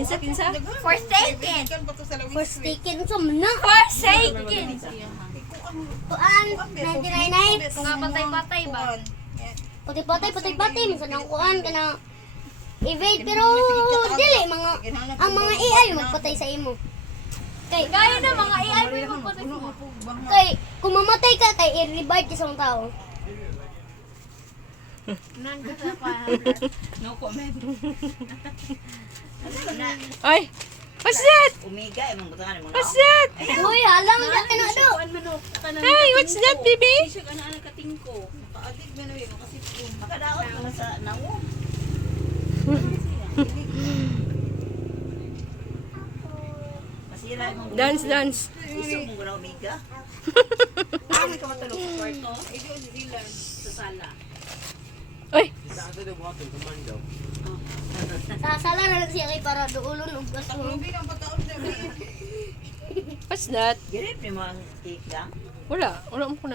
Kinsa? Forsaken. Forsaken sa mana. Forsaken. Kuan, 99. Mga patay-patay ba? Patay-patay. Minsan ang kuan ka na evade. Pero dili, ang mga AI magpatay sa imo. Kay, Gaya na mga AI mo yung magpatay mo. kung mamatay ka, kay i-revive ka sa isang tao. No comment. Ay! What's that? Umiga, emang butangan mo na. What's that? Uy, halang ka na do. Hey, what's that, baby? Paadig mo na yun, kasi makadaot mo na sa nawo. Masira yung Dance. isog mo na umiga. May kamatulog sa kwarto. Sa sala. Ay! Sa sala na lang siya kay para duulon og gasto. What's that? Girip ni mga cake lang. Wala mo ko